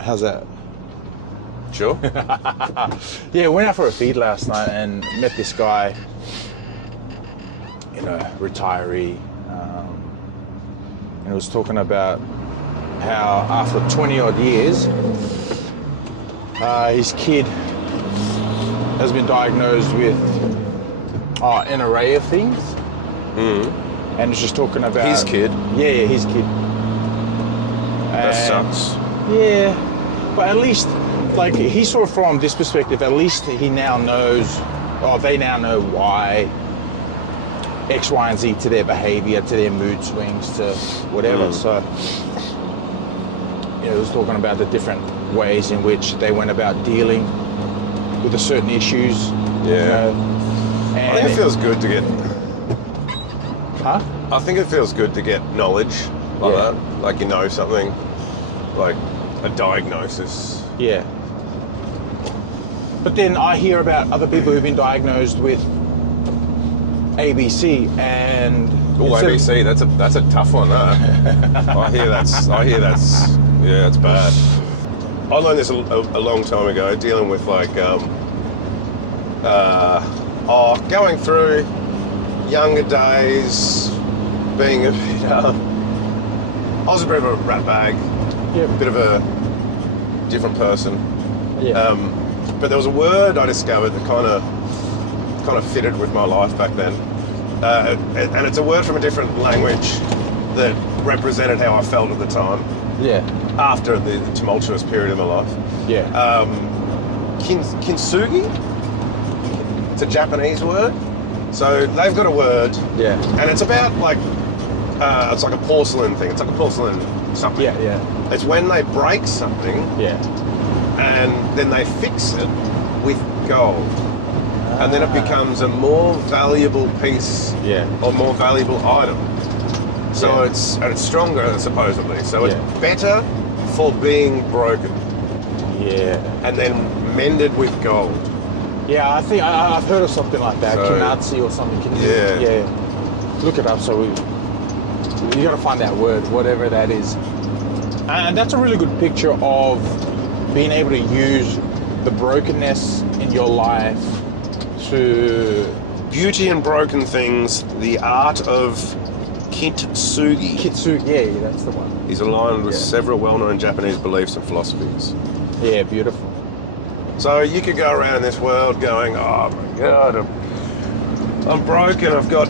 How's that? Sure. Yeah, went out for a feed last night and met this guy, retiree, and he was talking about how after 20 odd years, his kid has been diagnosed with an array of things. And it's just talking about His kid? Yeah, his kid. That sucks. Yeah, but at least, like, he saw it from this perspective. At least he now knows, they now know why X, Y, and Z to their behavior, to their mood swings, to whatever. So, he was talking about the different ways in which they went about dealing with the certain issues. Yeah. And I think it feels good to get... Huh? I think it feels good to get knowledge like that. Like, something, like a diagnosis. Yeah. But then I hear about other people who've been diagnosed with ABC and... Oh, ABC, that's a tough one, that. I hear that's bad. I learned this a long time ago, dealing with like, going through younger days, being a bit, I was a bit of a rat bag, a bit of a different person. Yeah. But there was a word I discovered that kind of fitted with my life back then. And it's a word from a different language that represented how I felt at the time. Yeah. After the tumultuous period of my life. Yeah. Kintsugi? It's a Japanese word. So they've got a word. Yeah. And it's about like, it's like a porcelain thing. It's like a porcelain something. Yeah, yeah. It's when they break something. Yeah. And then they fix it with gold. And then it becomes a more valuable piece or more valuable item. So it's stronger, supposedly. So it's better for being broken. Yeah. And then mended with gold. Yeah, I think I've heard of something like that. So, Kinatsu or something. Yeah. Look it up. So you got to find that word, whatever that is. And that's a really good picture of being able to use the brokenness in your life to... Beauty in Broken Things, the art of Kintsugi. Kintsugi, yeah, that's the one. He's aligned with several well-known Japanese beliefs and philosophies. Yeah, beautiful. So you could go around this world going, oh my God, I'm broken, I've got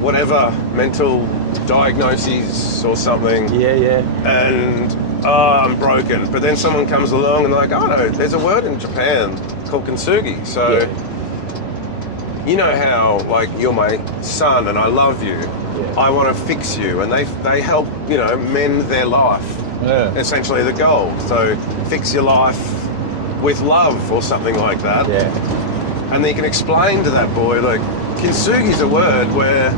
whatever mental diagnoses or something. Yeah. And I'm broken. But then someone comes along and they're like, oh no, there's a word in Japan called Kintsugi. So you know how, like, you're my son and I love you. Yeah. I want to fix you. And they help, mend their life. Yeah. Essentially the goal. So fix your life with love or something like that. Yeah. And then you can explain to that boy, like, Kintsugi's a word where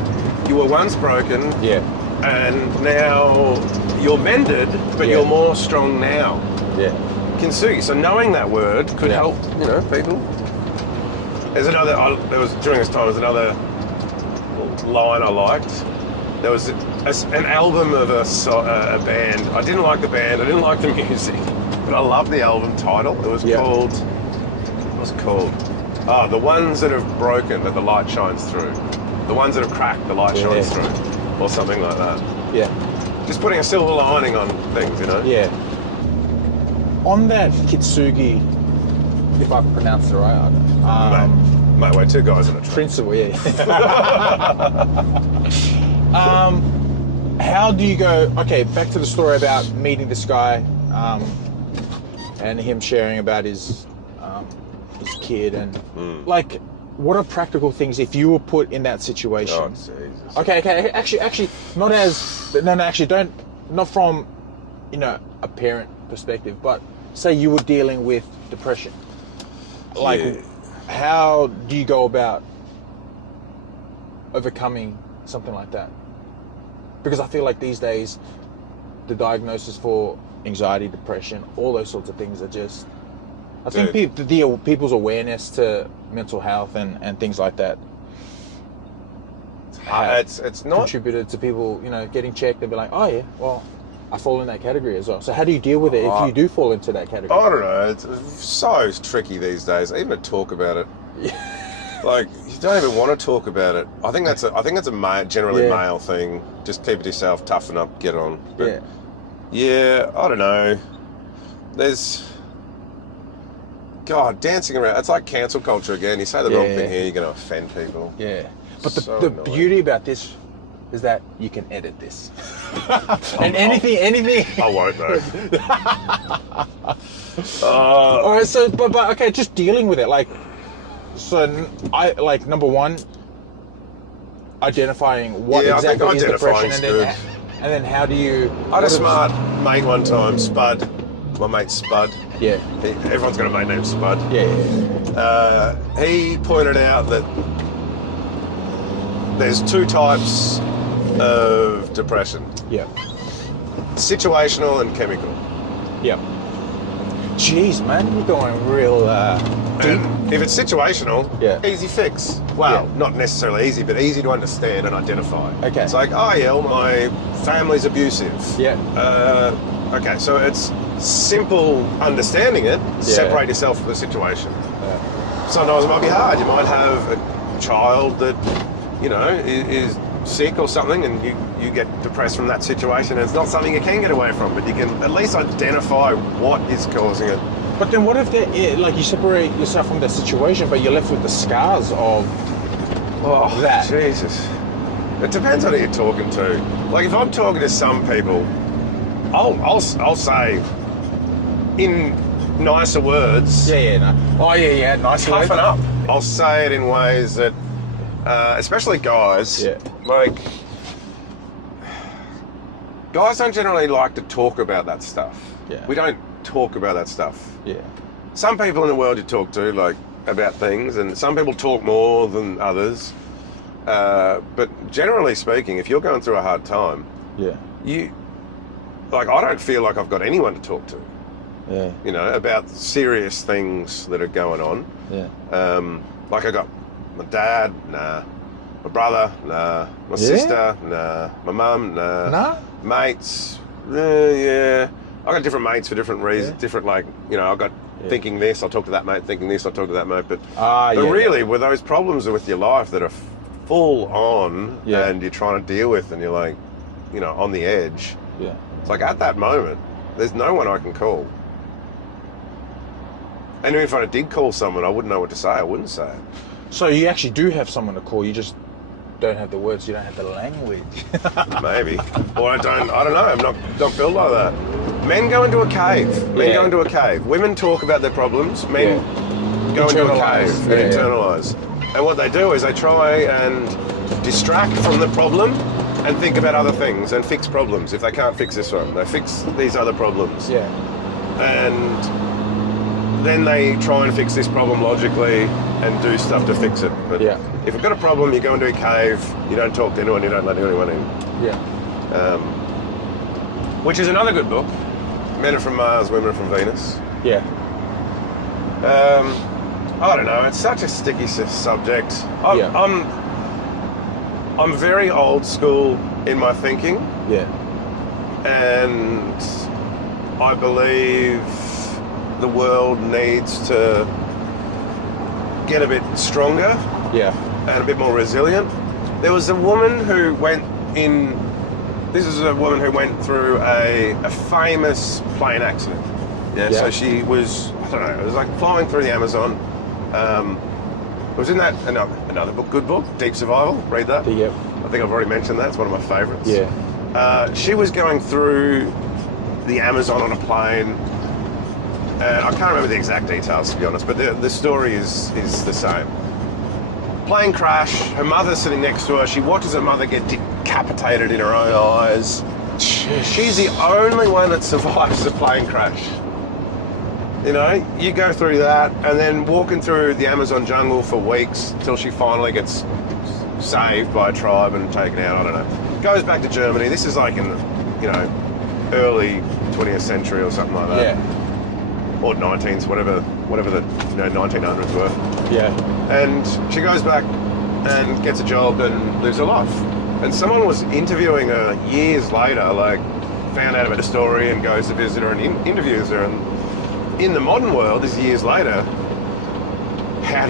you were once broken. Yeah. And now you're mended, but you're more strong now. Yeah. Kintsugi. So knowing that word could help, people. During this time, there's another line I liked. There was an album of a band. I didn't like the band, I didn't like the music, but I loved the album title. It was called, what was it called? The Ones That Have Broken, That the Light Shines Through. The Ones That Have Cracked, the Light Shines Through. Or something like that. Yeah. Just putting a silver lining on things, Yeah. On that Kintsugi, if I've pronounced it right, mate, we're two guys in a train. Principle, how do you go, back to the story about meeting this guy and him sharing about his kid and what are practical things if you were put in that situation? Oh, Jesus. Okay. Actually, not from, a parent perspective, but say you were dealing with depression. How do you go about overcoming something like that? Because I feel like these days, the diagnosis for anxiety, depression, all those sorts of things are just... I think people's awareness to mental health and things like that. It's It's not contributed to people, getting checked and be like, oh yeah, well, I fall in that category as well. So how do you deal with it if you do fall into that category? I don't know. It's so tricky these days, even to talk about it. Like, you don't even want to talk about it. I think that's a generally male thing. Just keep it to yourself, toughen up, get on. But yeah, I don't know. There's dancing around. It's like cancel culture again. You say the wrong thing here, you're going to offend people. Yeah. But the beauty about this is that you can edit this. And anything. I won't though. All right. So, but okay, just dealing with it. Number one, identifying what exactly is depression, and then how do you? I had a smart mate one time, Spud. My mate Spud. Yeah. Everyone's got a mate named Spud. Yeah. He pointed out that there's two types of depression. Yeah. Situational and chemical. Yeah. Jeez, man, you're going real deep. And if it's situational, easy fix. Well, not necessarily easy, but easy to understand and identify. Okay. It's like, well, my family's abusive. Yeah. Okay, so it's simple understanding it. Separate yourself from the situation. Yeah. Sometimes it might be hard. You might have a child that, is sick or something, and you get depressed from that situation, and it's not something you can get away from, but you can at least identify what is causing it. But then what if you separate yourself from the situation, but you're left with the scars of that? Jesus. It depends on who you're talking to. Like, if I'm talking to some people, I'll say in nicer words. Nicer words. Toughen up. I'll say it in ways that, especially guys, like, guys don't generally like to talk about that stuff. Yeah. We don't talk about that stuff. Yeah. Some people in the world you talk to, like, about things, and some people talk more than others. But generally speaking, if you're going through a hard time, I don't feel like I've got anyone to talk to. Yeah. About serious things that are going on. Yeah. Like, I got my dad, nah. My brother, nah. My sister, nah. My mum, nah. Nah? Mates, yeah. I got different mates for different reasons. Different, I got thinking this, I'll talk to that mate. Thinking this, I'll talk to that mate. But really, with those problems with your life that are full on, and you're trying to deal with, and you're like, on the edge. Yeah. It's like, at that moment, there's no one I can call. And even if I did call someone, I wouldn't know what to say. I wouldn't say it. So you actually do have someone to call. You just don't have the words. You don't have the language. Maybe. Or I don't know. I'm not built like that. Men go into a cave. Go into a cave. Women talk about their problems. Men go into a cave and internalise. And what they do is they try and distract from the problem and think about other things and fix problems. If they can't fix this one, they fix these other problems. Yeah. And then they try and fix this problem logically and do stuff to fix it. But if you've got a problem, you go into a cave, you don't talk to anyone, you don't let anyone in. Yeah. Which is another good book. Men are from Mars, women are from Venus. Yeah. I don't know, it's such a sticky subject. I'm very old school in my thinking. Yeah. And I believe the world needs to get a bit stronger. Yeah. And a bit more resilient. There was a woman who went through a famous plane accident. Yeah. So she was, I don't know, it was like flying through the Amazon. It was in that, another book, good book, Deep Survival, read that. Yep. I think I've already mentioned that, it's one of my favourites. Yeah. She was going through the Amazon on a plane, and I can't remember the exact details, to be honest, but the story is the same. Plane crash, her mother's sitting next to her, she watches her mother get decapitated in her own eyes. She's the only one that survives the plane crash. You go through that, and then walking through the Amazon jungle for weeks till she finally gets saved by a tribe and taken out, I don't know. Goes back to Germany. This is like in, early 20th century or something like that. Yeah. Or 19th, whatever the 1900s were. Yeah. And she goes back and gets a job and lives her life. And someone was interviewing her years later, like found out about the story and goes to visit her and interviews her. And in the modern world, this is years later, how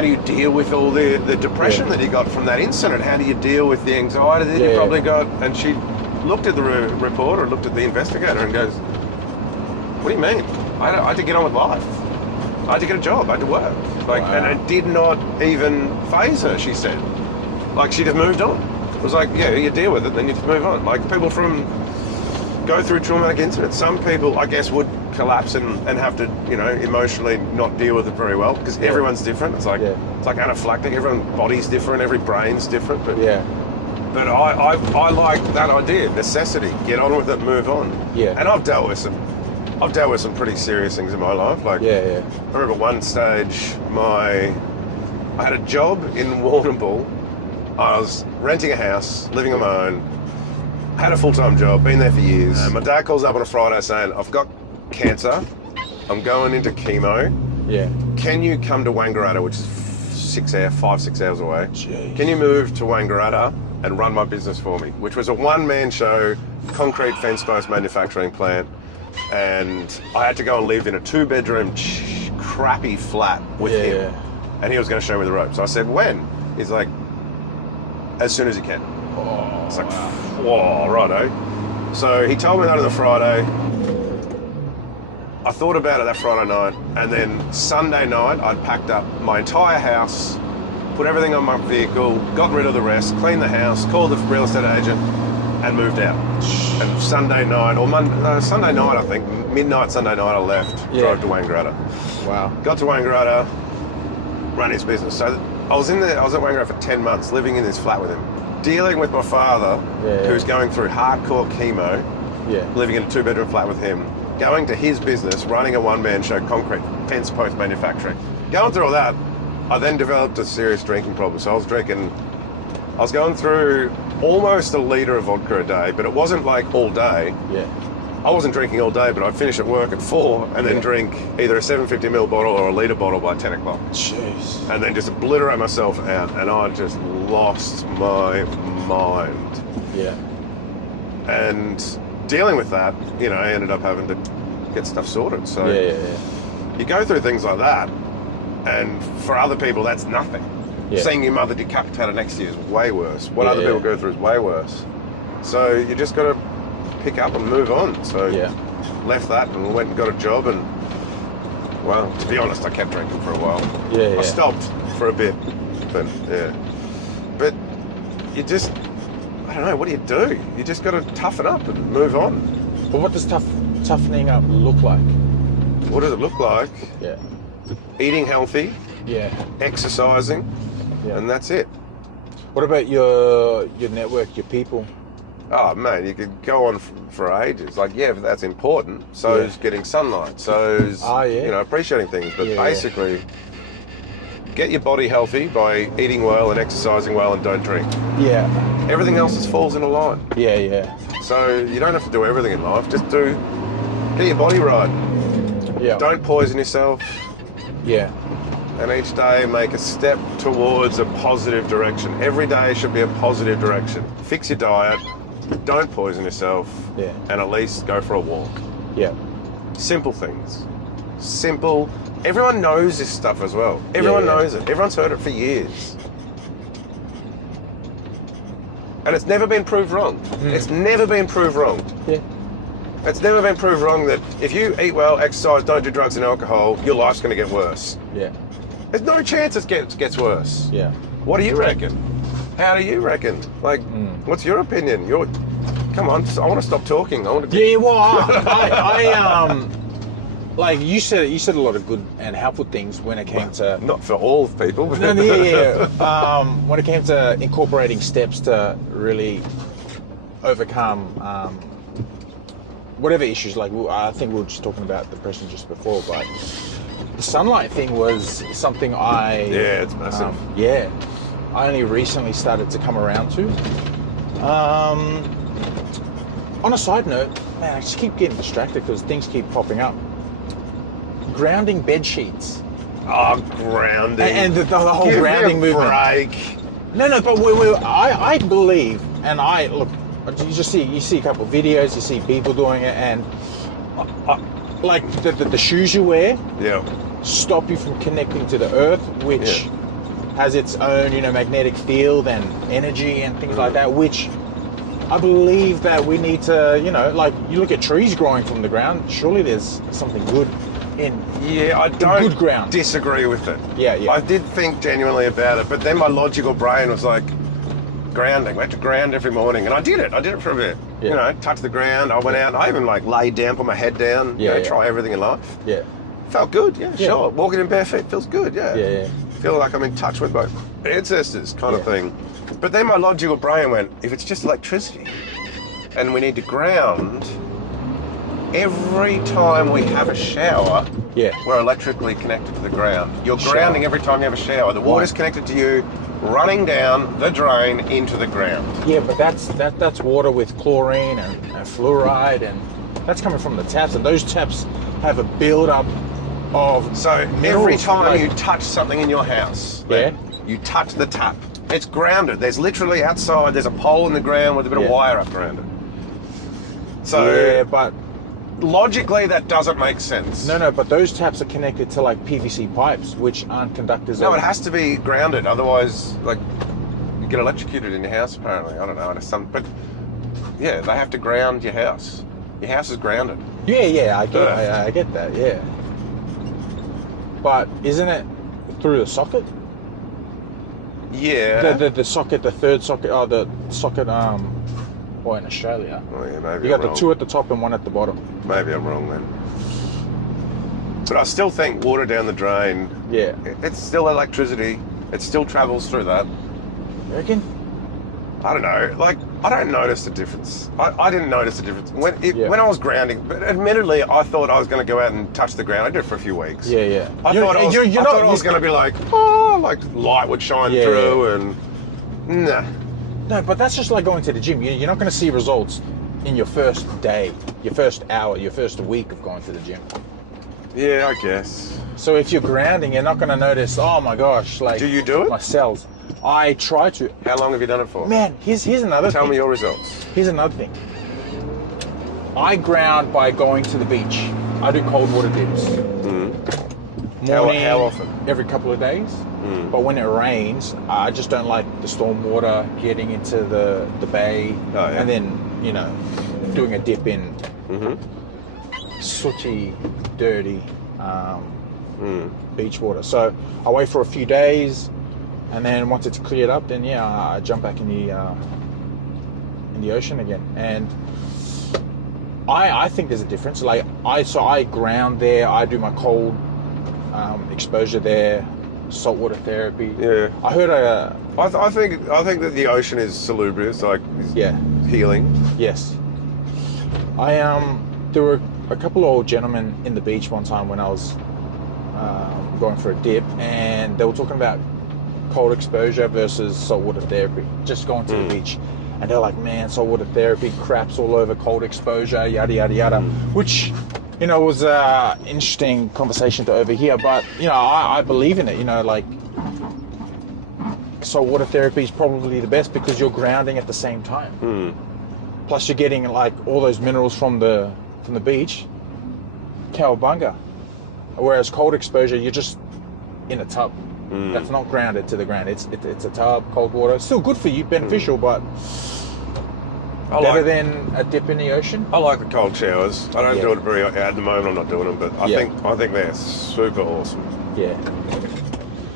do you deal with all the depression that you got from that incident? How do you deal with the anxiety that you probably got? And she looked at the reporter, looked at the investigator and goes, what do you mean? I had to get on with life. I had to get a job. I had to work. And it did not even faze her, she said. Like, she just moved on. It was like, yeah, you deal with it, then you just move on. Like, people go through traumatic incidents. Some people, I guess, would collapse and have to, emotionally not deal with it very well, because everyone's different. It's like anaphylactic. Everyone's body's different. Every brain's different. But I like that idea. Necessity. Get on with it. Move on. Yeah. And I've dealt with some pretty serious things in my life. Like, I remember one stage, I had a job in Warrnambool. I was renting a house, living on my own. Had a full-time job, been there for years. And my dad calls up on a Friday saying, I've got cancer, I'm going into chemo. Yeah. Can you come to Wangaratta, which is 5-6 hours away? Jeez. Can you move to Wangaratta and run my business for me? Which was a one-man show, concrete fence post manufacturing plant. And I had to go and live in a 2-bedroom crappy flat with him. And he was going to show me the ropes. So I said, when? He's like, as soon as you can. Oh, it's like, whoa, righto. So he told me that on the Friday. I thought about it that Friday night, and then Sunday night I'd packed up my entire house, put everything on my vehicle, got rid of the rest, cleaned the house, called the real estate agent, and moved out. And Sunday night, Sunday night I think, midnight Sunday night I left, drove to Wangaratta. Wow. Got to Wangaratta, ran his business. So I was at Wangaratta for 10 months, living in this flat with him, dealing with my father, who's going through hardcore chemo, living in a 2-bedroom flat with him, going to his business, running a one-man show, concrete fence post manufacturing. Going through all that, I then developed a serious drinking problem. So I was going through almost a litre of vodka a day, but it wasn't like all day. Yeah. I wasn't drinking all day, but I'd finish at work at 4 and then drink either a 750ml bottle or a litre bottle by 10 o'clock. Jeez. And then just obliterate myself out, and I just lost my mind. Yeah. And dealing with that, I ended up having to get stuff sorted. So you go through things like that, and for other people, that's nothing. Yeah. Seeing your mother decapitated next to you is way worse. What other people go through is way worse. So you just got to pick up and move on. So left that and went and got a job, and well, to be honest, I kept drinking for a while. I stopped for a bit, but you just, I don't know, what do? You just got to toughen up and move on. But what does toughening up look like? What does it look like? Yeah. Eating healthy. Yeah. Exercising. Yeah. And that's it. What about your network, your people? Oh man, you could go on for ages. Like, but that's important. So is getting sunlight. So is appreciating things. But basically, get your body healthy by eating well and exercising well and don't drink. Yeah. Everything else just falls into line. Yeah. So you don't have to do everything in life. Just get your body right. Yeah. Don't poison yourself. Yeah. And each day make a step towards a positive direction. Every day should be a positive direction. Fix your diet. Don't poison yourself. Yeah. And at least go for a walk. Yeah. Simple things. Simple. Everyone knows this stuff as well. Everyone knows it. Everyone's heard it for years. And it's never been proved wrong. It's never been proved wrong. Yeah. It's never been proved wrong that if you eat well, exercise, don't do drugs and alcohol, your life's going to get worse. Yeah. There's no chance it gets worse. Yeah. What do you reckon? How do you reckon? Like, what's your opinion? Come on, I want to stop talking. Well, I like you said a lot of good and helpful things when it came to... Not for all people. But when it came to incorporating steps to really overcome whatever issues. Like, I think we were just talking about depression just before, but the sunlight thing was something it's massive. I only recently started to come around to. On a side note, man, I just keep getting distracted because things keep popping up. Grounding bed sheets. Oh, grounding. And the whole grounding movement. Break. No, but I believe, and I look, you see a couple of videos, you see people doing it, and like the shoes you wear, stop you from connecting to the earth, which has its own, magnetic field and energy and things like that, which I believe that we need to, like you look at trees growing from the ground, surely there's something good in I don't good ground. disagree with it. Yeah. I did think genuinely about it, but then my logical brain was like, grounding. We had to ground every morning, and I did it for a bit. Yeah. Touch the ground. I went out and I even like laid down, put my head down, try everything in life. Yeah. Felt good, sure. Walking in bare feet feels good, Yeah. Feel like I'm in touch with my ancestors kind of thing. But then my logical brain went, if it's just electricity and we need to ground, every time we have a shower, we're electrically connected to the ground. You're grounding every time you have a shower. The water's connected to you, running down the drain into the ground. Yeah, but that's water with chlorine and fluoride, and that's coming from the taps, and those taps have a build-up of every time you touch something in your house, you touch the tap. It's grounded. There's literally outside, there's a pole in the ground with a bit of wire up around it. So but logically that doesn't make sense. No, but those taps are connected to like PVC pipes, which aren't conductors. No, it has to be grounded, otherwise like you get electrocuted in your house apparently. I don't know, but they have to ground your house. Your house is grounded. Yeah, I get that, yeah. But isn't it through the socket? Yeah. The socket, the third socket, the socket, in Australia. Oh yeah, maybe you got the two at the top and one at the bottom. Maybe I'm wrong then. But I still think water down the drain, it's still electricity. It still travels through that. You reckon? I don't know. Like, I don't notice the difference. I didn't notice the difference. When I was grounding, but admittedly, I thought I was going to go out and touch the ground. I did it for a few weeks. Yeah. I thought I was going to be like, like light would shine through and... Nah. No, but that's just like going to the gym. You're not going to see results in your first day, your first hour, your first week of going to the gym. Yeah, I guess. So if you're grounding, you're not going to notice, oh my gosh, like... Do you do it? My cells. I try to. How long have you done it for? Man, here's another thing. Tell me your results. Here's another thing. I ground by going to the beach. I do cold water dips. Morning, how often? Every couple of days. But when it rains, I just don't like the storm water getting into the bay and then, doing a dip in sooty, dirty beach water. So I wait for a few days, and then once it's cleared up, then I jump back in the ocean again. And I think there's a difference. Like I ground there. I do my cold exposure there, saltwater therapy. Yeah. I heard I think that the ocean is salubrious, like healing. Yes. There were a couple of old gentlemen in the beach one time when I was going for a dip, and they were talking about cold exposure versus saltwater therapy, just going to the beach. And they're like, man, saltwater therapy craps all over cold exposure, yada, yada, yada, which, was an interesting conversation to overhear. But, I believe in it, like saltwater therapy is probably the best because you're grounding at the same time. Plus you're getting like all those minerals from the beach, cowabunga. Whereas cold exposure, you're just in a tub. That's not grounded to the ground. It's a tub, cold water. Still good for you, beneficial, but better than a dip in the ocean. I like the cold showers. I don't do it very at the moment. I'm not doing them, but I think they're super awesome. Yeah.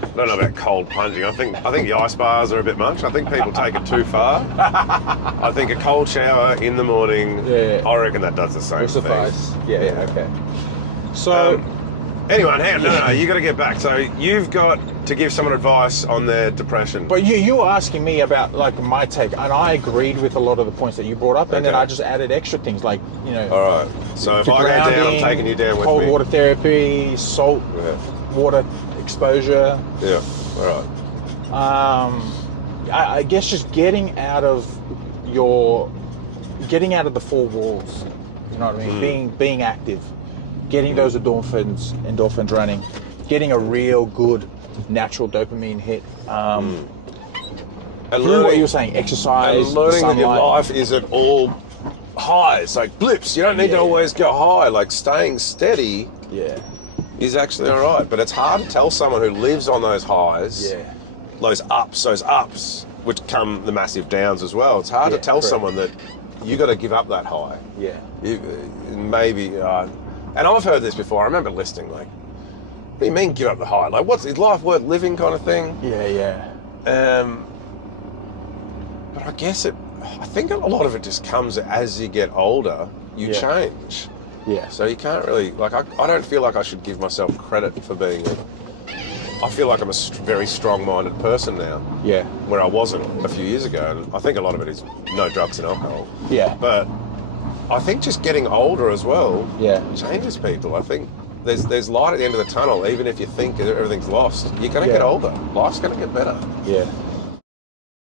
I don't know about cold plunging. I think the ice bars are a bit much. I think people take it too far. I think a cold shower in the morning. I reckon that does the same thing. Suffice. Yeah. Okay. So. Anyway, hang on, no, you got to get back. So you've got to give someone advice on their depression. But you were asking me about like my take, and I agreed with a lot of the points that you brought up, and then I just added extra things like All right. So if I go down, I'm taking you down with cold me. Cold water therapy, salt water exposure. Yeah. All right. I guess just getting out of the four walls. You know what I mean? Being active. Getting those endorphins running, getting a real good natural dopamine hit. And through what you were saying, exercise, and learning that your sunlight. life isn't all highs, like blips. You don't need to always go high. Like staying steady is actually all right. But it's hard to tell someone who lives on those highs, those ups, which come the massive downs as well. It's hard to tell someone that you got to give up that high. Maybe. And I've heard this before. I remember listening, like, what do you mean give up the high? Like, is life worth living kind of thing? But I guess I think a lot of it just comes as you get older, you change. So you can't really, like, I don't feel like I should give myself credit for being I feel like I'm a very strong-minded person now. Where I wasn't a few years ago. And I think a lot of it is no drugs and alcohol. But I think just getting older as well changes people. I think there's light at the end of the tunnel, even if you think everything's lost. You're going to get older. Life's going to get better.